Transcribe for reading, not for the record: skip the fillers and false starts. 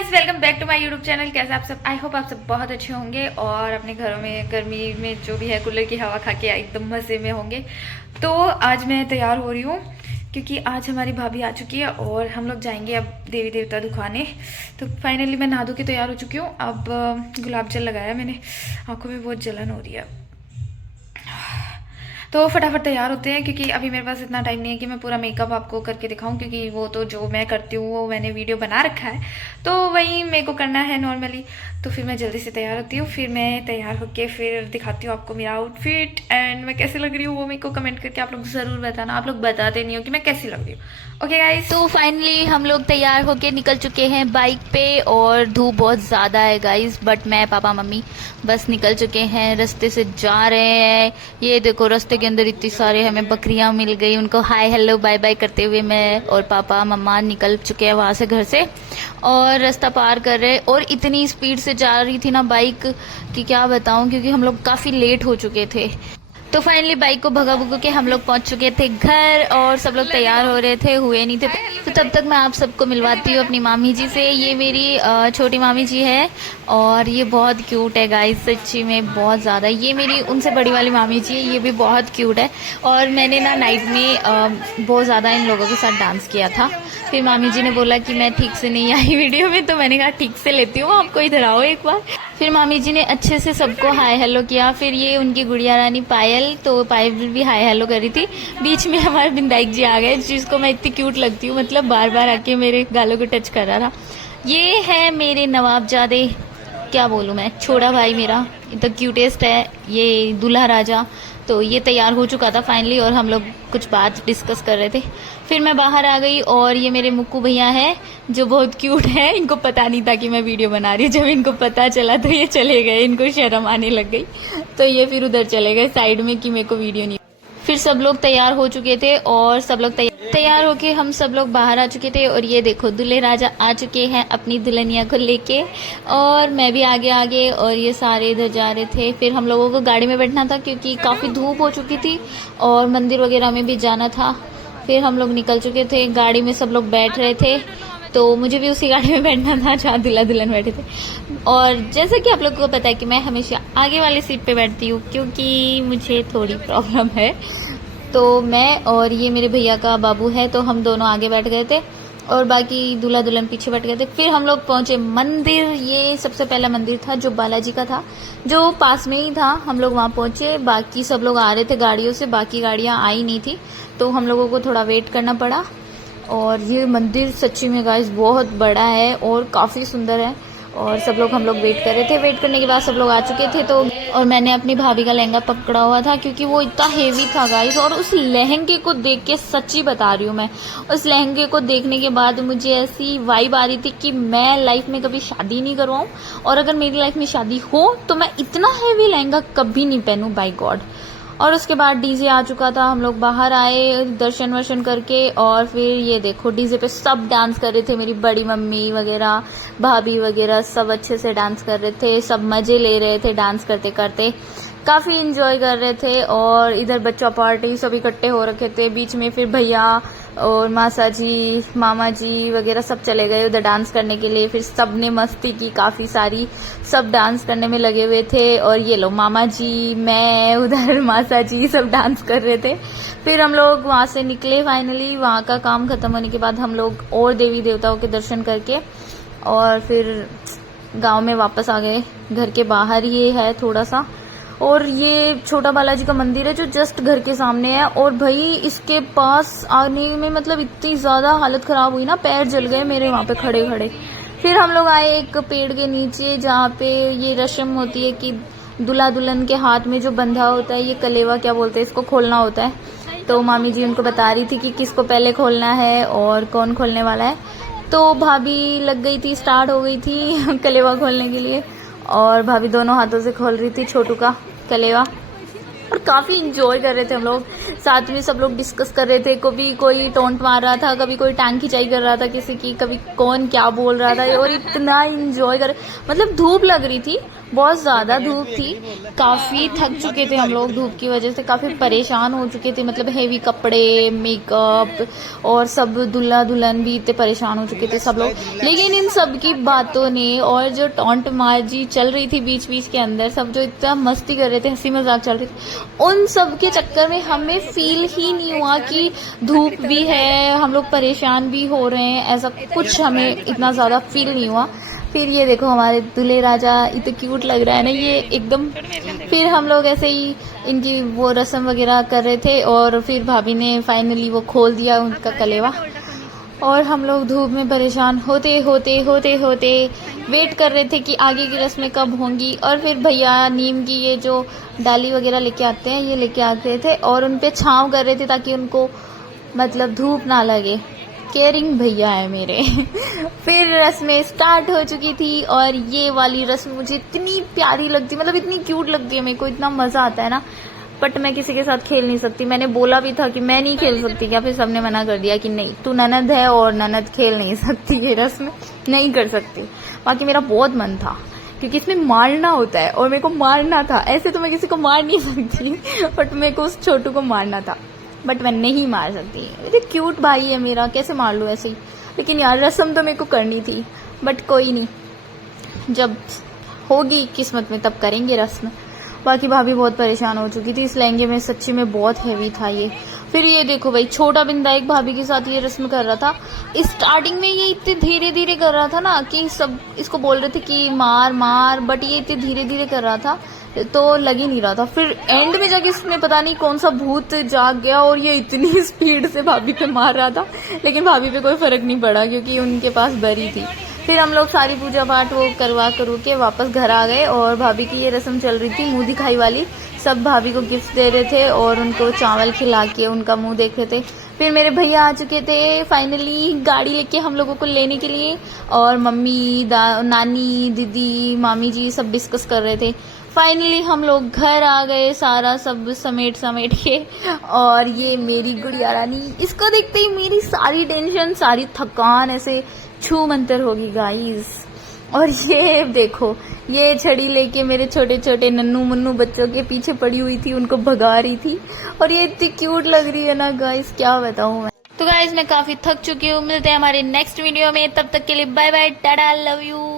Welcome back to my YouTube channel. कैसे आप सब? आई होप आप सब बहुत अच्छे होंगे और अपने घरों में गर्मी में जो भी है कूलर की हवा खा के एकदम मज़े में होंगे। तो आज मैं तैयार हो रही हूँ क्योंकि आज हमारी भाभी आ चुकी है और हम लोग जाएंगे अब देवी देवता दिखाने। तो फाइनली मैं नहा धो के तैयार हो चुकी हूँ। अब गुलाब जल लगाया मैंने, आँखों में बहुत जलन हो रही है। तो फटाफट तैयार होते हैं क्योंकि अभी मेरे पास इतना टाइम नहीं है कि मैं पूरा मेकअप आपको करके दिखाऊं, क्योंकि वो तो जो मैं करती हूँ वो मैंने वीडियो बना रखा है, तो वही मेरे को करना है नॉर्मली। तो फिर मैं जल्दी से तैयार होती हूँ, फिर मैं तैयार होके फिर दिखाती हूँ आपको मेरा आउटफिट एंड मैं कैसी लग रही हूँ। वो मेरे को कमेंट करके आप लोग ज़रूर बताना। आप लोग बताते नहीं हो कि मैं कैसी लग रही हूँ। ओके गाइस, तो फाइनली हम लोग तैयार होके निकल चुके हैं बाइक पे और धूप बहुत ज़्यादा है गाइस, बट मैं पापा मम्मी बस निकल चुके हैं, रास्ते से जा रहे हैं। ये देखो रास्ते के अंदर इतनी सारे हमें बकरियां मिल गई, उनको हाय हेलो बाय बाय करते हुए मैं और पापा मम्मा निकल चुके हैं वहाँ से घर से और रास्ता पार कर रहे। और इतनी स्पीड से जा रही थी ना बाइक कि क्या बताऊं, क्योंकि हम लोग काफ़ी लेट हो चुके थे। तो फाइनली बाइक को भगा भगा के हम लोग पहुंच चुके थे घर और सब लोग तैयार हो रहे थे, हुए नहीं थे। तो तब तक मैं आप सबको मिलवाती हूँ अपनी मामी जी से। ये मेरी छोटी मामी जी है और ये बहुत क्यूट है गाइस, सच्ची में बहुत ज़्यादा। ये मेरी उनसे बड़ी वाली मामी जी है, ये भी बहुत क्यूट है। और मैंने ना नाइट में बहुत ज़्यादा इन लोगों के साथ डांस किया था। फिर मामी जी ने बोला कि मैं ठीक से नहीं आई वीडियो में, तो मैंने कहा ठीक से लेती हूँ, आपको इधर आओ एक बार। फिर मामी जी ने अच्छे से सबको हाय हेलो किया। फिर ये उनकी गुड़िया रानी पायल, तो पायल भी हाय हेलो कर रही थी। बीच में हमारे बिंदाइक जी आ गए, जिसको मैं इतनी क्यूट लगती हूँ, मतलब बार बार आके मेरे गालों को टच कर रहा था। ये है मेरे नवाबजादे, क्या बोलूँ मैं, छोटा भाई मेरा, द क्यूटेस्ट है ये दूल्हा राजा। तो ये तैयार हो चुका था फाइनली और हम लोग कुछ बात डिस्कस कर रहे थे। फिर मैं बाहर आ गई और ये मेरे मुक्कू भैया हैं जो बहुत क्यूट है। इनको पता नहीं था कि मैं वीडियो बना रही हूँ, जब इनको पता चला तो ये चले गए, इनको शर्म आने लग गई, तो ये फिर उधर चले गए साइड में कि मेरे को वीडियो नहीं। फिर सब लोग तैयार हो चुके थे और सब लोग तैयार होके हम सब लोग बाहर आ चुके थे। और ये देखो दूल्हे राजा आ चुके हैं अपनी दुल्हनिया को लेके और मैं भी आगे आगे और ये सारे इधर जा रहे थे। फिर हम लोगों को गाड़ी में बैठना था क्योंकि काफ़ी धूप हो चुकी थी और मंदिर वगैरह में भी जाना था। फिर हम लोग निकल चुके थे, गाड़ी में सब लोग बैठ रहे थे, तो मुझे भी उसी गाड़ी में बैठना था जहाँ दूल्हा दुल्हन बैठे थे। और जैसा कि आप लोगों को पता है कि मैं हमेशा आगे वाली सीट पे बैठती हूँ क्योंकि मुझे थोड़ी प्रॉब्लम है। तो मैं और ये मेरे भैया का बाबू है, तो हम दोनों आगे बैठ गए थे और बाकी दूल्हा दुल्हन पीछे बैठ गए थे। फिर हम लोग पहुंचे मंदिर। ये सबसे पहला मंदिर था जो बालाजी का था, जो पास में ही था। हम लोग वहाँ पहुंचे, बाकी सब लोग आ रहे थे गाड़ियों से, बाकी गाड़ियाँ आई नहीं थी, तो हम लोगों को थोड़ा वेट करना पड़ा। और ये मंदिर सच्ची में गाइस बहुत बड़ा है और काफ़ी सुंदर है। और सब लोग हम लोग वेट कर रहे थे, वेट करने के बाद सब लोग आ चुके थे। तो और मैंने अपनी भाभी का लहंगा पकड़ा हुआ था क्योंकि वो इतना हेवी था गाइस। और उस लहंगे को देख के, सच्ची बता रही हूँ मैं, उस लहंगे को देखने के बाद मुझे ऐसी वाइब आ रही थी कि मैं लाइफ में कभी शादी नहीं करवाऊँ, और अगर मेरी लाइफ में शादी हो तो मैं इतना हेवी लहंगा कभी नहीं पहनूँ, बाय गॉड। और उसके बाद डीजे आ चुका था, हम लोग बाहर आए दर्शन वर्शन करके। और फिर ये देखो डीजे पे सब डांस कर रहे थे, मेरी बड़ी मम्मी वगैरह, भाभी वगैरह सब अच्छे से डांस कर रहे थे, सब मज़े ले रहे थे डांस करते करते, काफ़ी इंजॉय कर रहे थे। और इधर बच्चा पार्टी सब इकट्ठे हो रखे थे। बीच में फिर भैया और मासा जी, मामा जी वगैरह सब चले गए उधर डांस करने के लिए। फिर सब ने मस्ती की काफ़ी सारी, सब डांस करने में लगे हुए थे। और ये लो मामा जी, मैं उधर मासा जी सब डांस कर रहे थे। फिर हम लोग वहाँ से निकले फाइनली। वहाँ का काम खत्म होने के बाद हम लोग और देवी देवताओं के दर्शन करके और फिर गाँव में वापस आ गए। घर के बाहर ये है थोड़ा सा, और ये छोटा बालाजी का मंदिर है जो जस्ट घर के सामने है। और भाई इसके पास आने में मतलब इतनी ज़्यादा हालत ख़राब हुई ना, पैर जल गए मेरे वहाँ पे खड़े खड़े। फिर हम लोग आए एक पेड़ के नीचे जहाँ पे ये रस्म होती है कि दूल्हा दुल्हन के हाथ में जो बंधा होता है, ये कलेवा क्या बोलते हैं इसको, खोलना होता है। तो मामी जी उनको बता रही थी कि किसको पहले खोलना है और कौन खोलने वाला है। तो भाभी लग गई थी, स्टार्ट हो गई थी कलेवा खोलने के लिए, और भाभी दोनों हाथों से खोल रही थी छोटू का कलेवा। और काफी इंजॉय कर रहे थे हम लोग। साथ में सब लोग डिस्कस कर रहे थे, कभी कोई टोंट मार रहा था, कभी कोई टांग खिंचाई कर रहा था किसी की, कभी कौन क्या बोल रहा था, और इतना इंजॉय कर, मतलब धूप लग रही थी, बहुत ज्यादा धूप थी, काफी थक चुके थे हम लोग धूप की वजह से, काफी परेशान हो चुके थे, मतलब हेवी कपड़े, मेकअप और सब, दुल्हा दुल्हन भी इतने परेशान हो चुके थे सब लोग। लेकिन इन सब की बातों ने और जो टोंट मारजी चल रही थी बीच बीच के अंदर, सब जो इतना मस्ती कर रहे थे, हंसी मजाक चल रही थी, उन सब के चक्कर में हमें फील ही नहीं हुआ कि धूप भी है, हम लोग परेशान भी हो रहे हैं, ऐसा कुछ हमें इतना ज्यादा फील नहीं हुआ। फिर ये देखो हमारे दूल्हे राजा, इतने क्यूट लग रहा है ना ये एकदम। फिर हम लोग ऐसे ही इनकी वो रस्म वगैरह कर रहे थे, और फिर भाभी ने फाइनली वो खोल दिया उनका कलेवा, और हम लोग धूप में परेशान होते होते होते होते वेट कर रहे थे कि आगे की रस्में कब होंगी। और फिर भैया नीम की ये जो डाली वगैरह लेके आते हैं, ये लेके आते थे, और उन पे छांव कर रहे थे ताकि उनको मतलब धूप ना लगे। केयरिंग भैया है मेरे। फिर रस्में स्टार्ट हो चुकी थी, और ये वाली रस्म मुझे इतनी प्यारी लगती, मतलब इतनी क्यूट लगती है, मेरे को इतना मजा आता है ना, बट मैं किसी के साथ खेल नहीं सकती। मैंने बोला भी था कि मैं नहीं खेल सकती क्या, फिर सबने मना कर दिया कि नहीं, तू ननद है और ननद खेल नहीं सकती, ये रस्म नहीं कर सकती। बाकी मेरा बहुत मन था, क्योंकि इसमें मारना होता है, और मेरे को मारना था। ऐसे तो मैं किसी को मार नहीं सकती, बट मेरे को उस छोटू को मारना था, बट मैं नहीं मार सकती। इतने क्यूट भाई है मेरा, कैसे मार लूँ ऐसे ही। लेकिन यार रस्म तो मेरे को करनी थी, बट कोई नहीं, जब होगी किस्मत में तब करेंगे रस्म। बाकी भाभी बहुत परेशान हो चुकी थी इस लहंगे में, सच्ची में बहुत हैवी था ये। फिर ये देखो भाई, छोटा बिंदा एक भाभी के साथ ये रस्म कर रहा था। स्टार्टिंग में ये इतने धीरे धीरे कर रहा था ना कि सब इसको बोल रहे थे कि मार मार, बट ये इतने धीरे धीरे कर रहा था तो लग ही नहीं रहा था। फिर एंड में जाके इसमें पता नहीं कौन सा भूत जाग गया, और ये इतनी स्पीड से भाभी पे मार रहा था, लेकिन भाभी पे कोई फर्क नहीं पड़ा क्योंकि उनके पास बरी थी। फिर हम लोग सारी पूजा पाठ वो करवा करू के वापस घर आ गए, और भाभी की ये रस्म चल रही थी मुंह दिखाई वाली। सब भाभी को गिफ्ट दे रहे थे और उनको चावल खिला के उनका मुंह देख रहे थे। फिर मेरे भैया आ चुके थे फाइनली गाड़ी लेके हम लोगों को लेने के लिए, और मम्मी नानी दीदी मामी जी सब डिस्कस कर रहे थे। फाइनली हम लोग घर आ गए, सारा सब समेट के, और ये मेरी गुड़िया रानी, इसको देखते ही मेरी सारी टेंशन सारी थकान ऐसे छू मंतर होगी गाइस। और ये देखो, ये छड़ी लेके मेरे छोटे छोटे नन्नू मुन्नू बच्चों के पीछे पड़ी हुई थी, उनको भगा रही थी, और ये इतनी क्यूट लग रही है ना गाइस, क्या बताऊं मैं। तो गाइस मैं काफी थक चुकी हूँ, मिलते हैं हमारे नेक्स्ट वीडियो में, तब तक के लिए bye bye, tata, love you.